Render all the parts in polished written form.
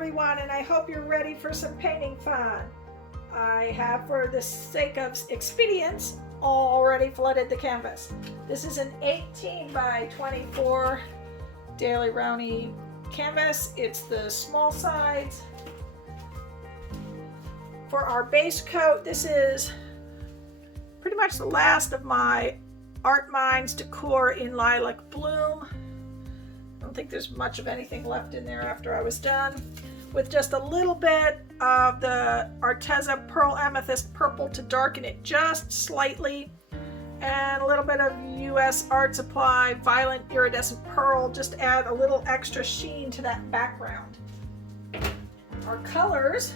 everyone, and I hope you're ready for some painting fun. I have, for the sake of expedience, already flooded the canvas. This is an 18 by 24 Daily Rowney canvas. It's the small size. For our base coat, this is pretty much the last of my Art Minds Decor in Lilac Bloom. I don't think there's much of anything left in there after I was done, with just a little bit of the Arteza Pearl Amethyst Purple to darken it just slightly, and a little bit of US Art Supply Violent Iridescent Pearl, just to add a little extra sheen to that background. Our colors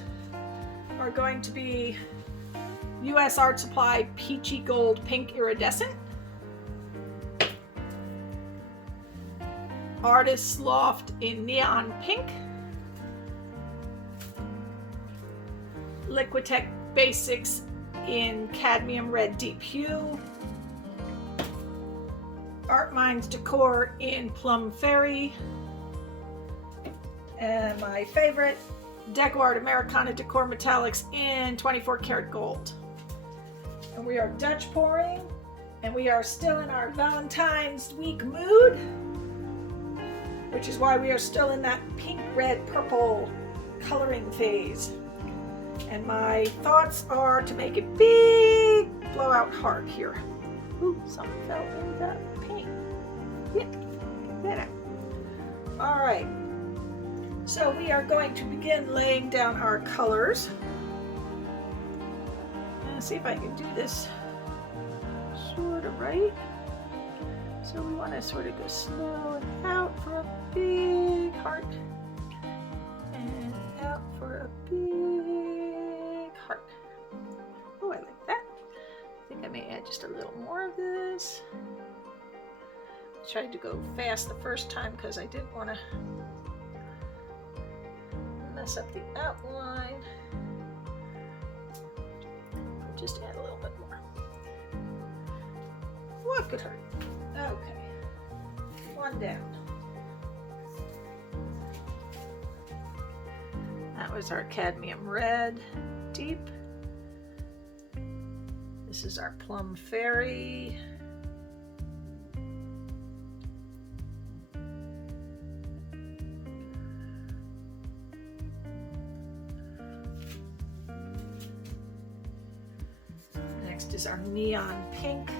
are going to be US Art Supply Peachy Gold Pink Iridescent, Artist Loft in Neon Pink, Liquitex Basics in Cadmium Red Deep Hue, Art Minds Decor in Plum Fairy, and my favorite, Decor Americana Decor Metallics in 24 karat gold. And we are Dutch pouring, and we are still in our Valentine's week mood, which is why we are still in that pink, red, purple coloring phase. And my thoughts are to make a big blowout heart here. Ooh, something fell in the paint. Yeah, get that out. All right, so we are going to begin laying down our colors. Let's see if I can do this sort of right. So we want to sort of go slow and out for a big heart, and out for a big heart. Oh, I like that. I think I may add just a little more of this. I tried to go fast the first time because I didn't want to mess up the outline. Just add a little bit more. What could hurt? Okay, one down. That was our Cadmium Red Deep. This is our Plum Fairy. Next is our Neon Pink.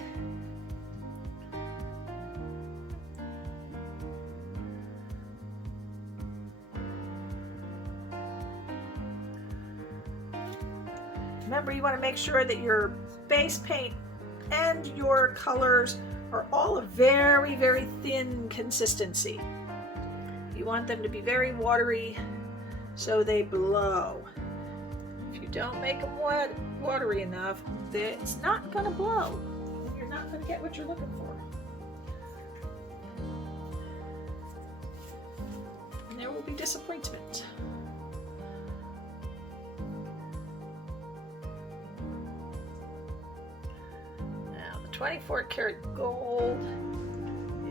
Remember, you want to make sure that your base paint and your colors are all a very, very thin consistency. You want them to be very watery so they blow. If you don't make them watery enough, it's not going to blow. You're not going to get what you're looking for. And there will be disappointment. Now, the 24 karat gold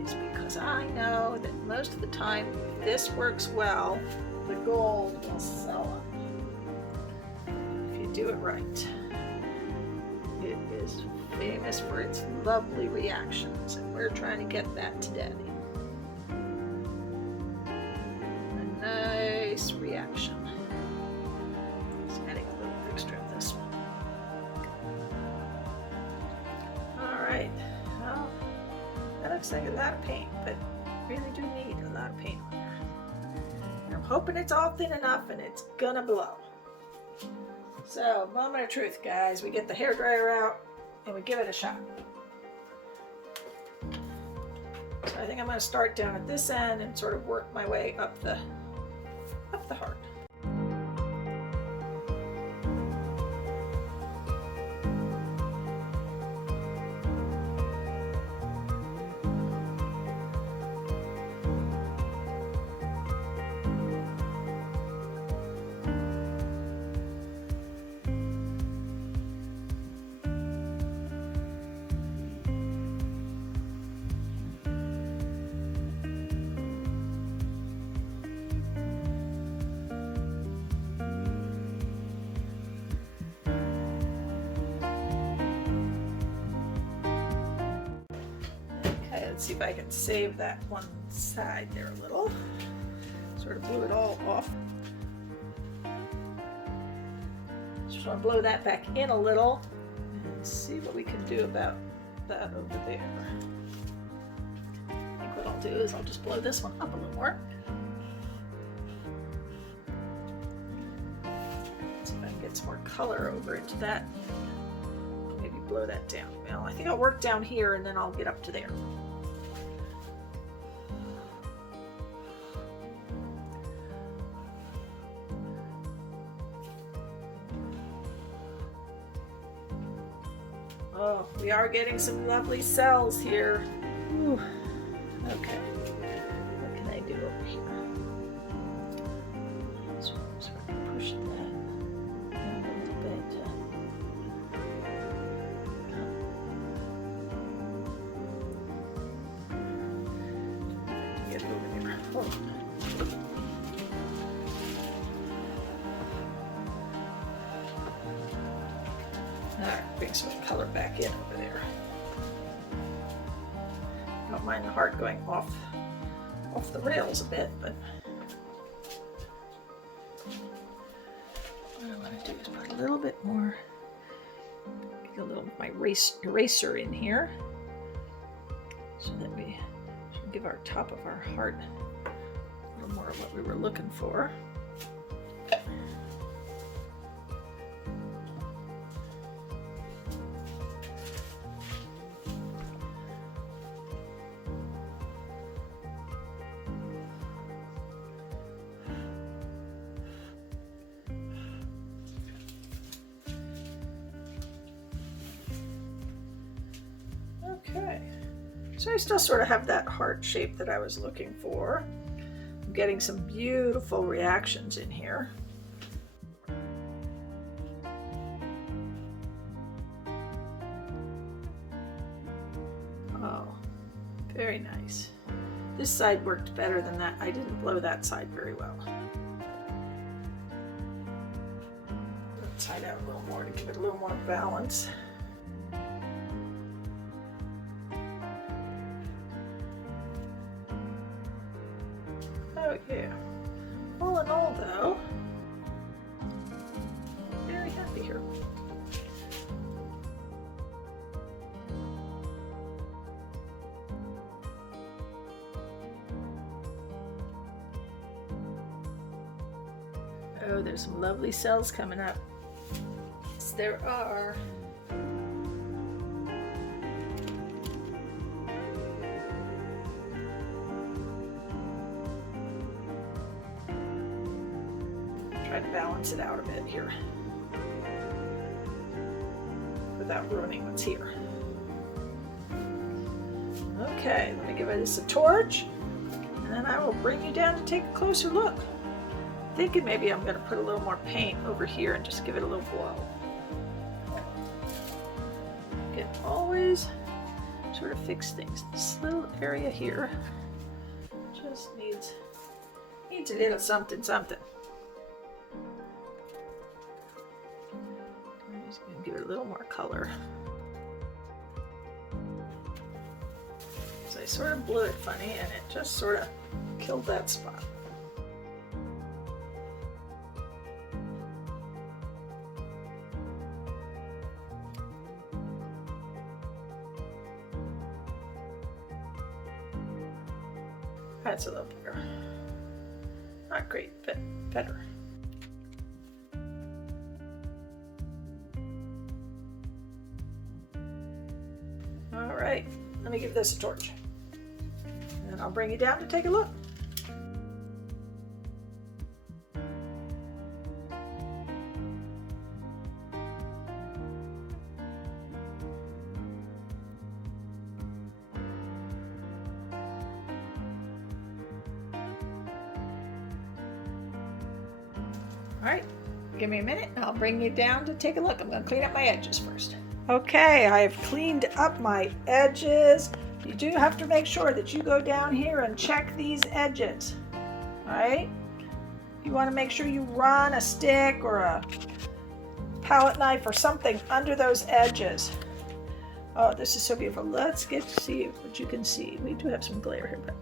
is because I know that most of the time, if this works well, the gold will sell up. If you do it right. It is famous for its lovely reactions, and we're trying to get that today. A nice reaction. Just adding a little extra of this one. Alright, well, that looks like a lot of paint, but really do need a lot of paint on there. And I'm hoping it's all thin enough and it's gonna blow. So, moment of truth, guys. We get the hairdryer out and we give it a shot. So I think I'm going to start down at this end and sort of work my way up the heart. Let's see if I can save that one side there a little. Sort of blew it all off. Just want to blow that back in a little and see what we can do about that over there. I think what I'll do is I'll just blow this one up a little more. See if I can get some more color over into that. Maybe blow that down. Well, I think I'll work down here and then I'll get up to there. Oh, we are getting some lovely cells here. Ooh. Okay, what can I do over here? So I'm sort of pushing that down a little bit. Get it over there. Oh. Alright, bring some color back in over there. Don't mind the heart going off the rails a bit, but what I want to do is put a little bit more, get a little of my eraser in here, so that we should give our top of our heart a little more of what we were looking for. Okay, so I still sort of have that heart shape that I was looking for. I'm getting some beautiful reactions in here. Oh, very nice. This side worked better than that. I didn't blow that side very well. Let's tie that a little more to give it a little more balance. Oh yeah. All in all though, very happy here. Oh, there's some lovely cells coming up. Yes, there are. Try to balance it out a bit here without ruining what's here. Okay, let me give this a torch, and then I will bring you down to take a closer look. Thinking maybe I'm going to put a little more paint over here and just give it a little glow. You can always sort of fix things. This little area here just needs a little something. I'm just going to give it a little more color. So I sort of blew it funny and it just sort of killed that spot. That's a little bigger. Not great, but better. All right, let me give this a torch. And then I'll bring you down to take a look. All right, give me a minute and I'll bring you down to take a look. I'm going to clean up my edges first. Okay, I have cleaned up my edges. You do have to make sure that you go down here and check these edges. All right, you want to make sure you run a stick or a palette knife or something under those edges. Oh, this is so beautiful. Let's get to see what you can see. We do have some glare here, but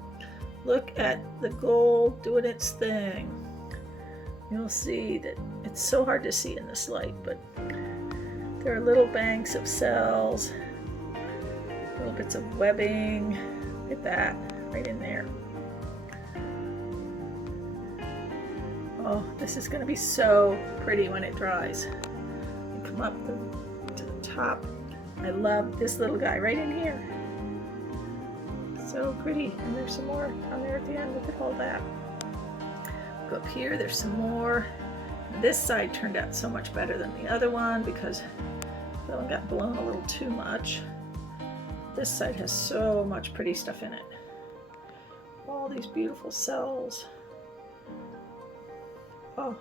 look at the gold doing its thing. You'll see that it's so hard to see in this light, but there are little banks of cells, little bits of webbing. Look at that, right in there. Oh, this is going to be so pretty when it dries. You come up to the top. I love this little guy right in here. So pretty. And there's some more on there at the end. Look at all that. Go up here, there's some more. This side turned out so much better than the other one because the other one got blown a little too much. This side has so much pretty stuff in it. All these beautiful cells. Oh.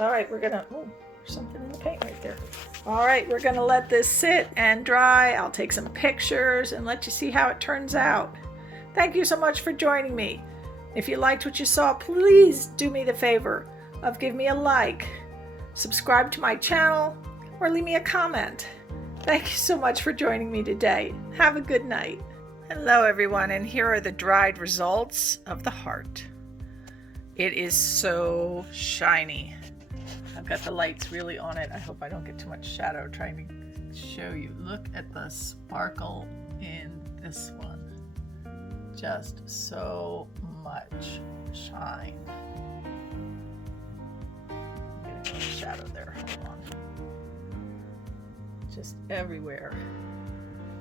All right, we're gonna, oh, there's something in the paint right there. All right, we're gonna let this sit and dry. I'll take some pictures and let you see how it turns out. Thank you so much for joining me. If you liked what you saw, please do me the favor of giving me a like, subscribe to my channel, or leave me a comment. Thank you so much for joining me today. Have a good night. Hello everyone, and here are the dried results of the heart. It is so shiny. I've got the lights really on it. I hope I don't get too much shadow trying to show you. Look at the sparkle in this one. Just so much shine. I'm getting a little shadow there. Hold on. Just everywhere.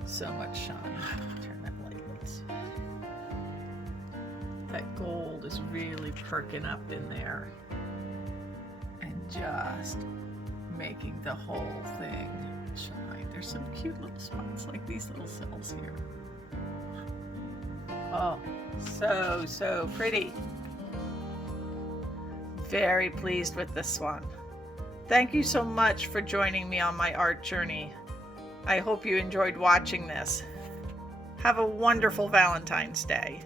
So much shine. Turn that light. Let's see. That gold is really perking up in there and just making the whole thing shine. There's some cute little spots like these little cells here. Oh, so pretty. Very pleased with this one. Thank you so much for joining me on my art journey. I hope you enjoyed watching this. Have a wonderful Valentine's Day.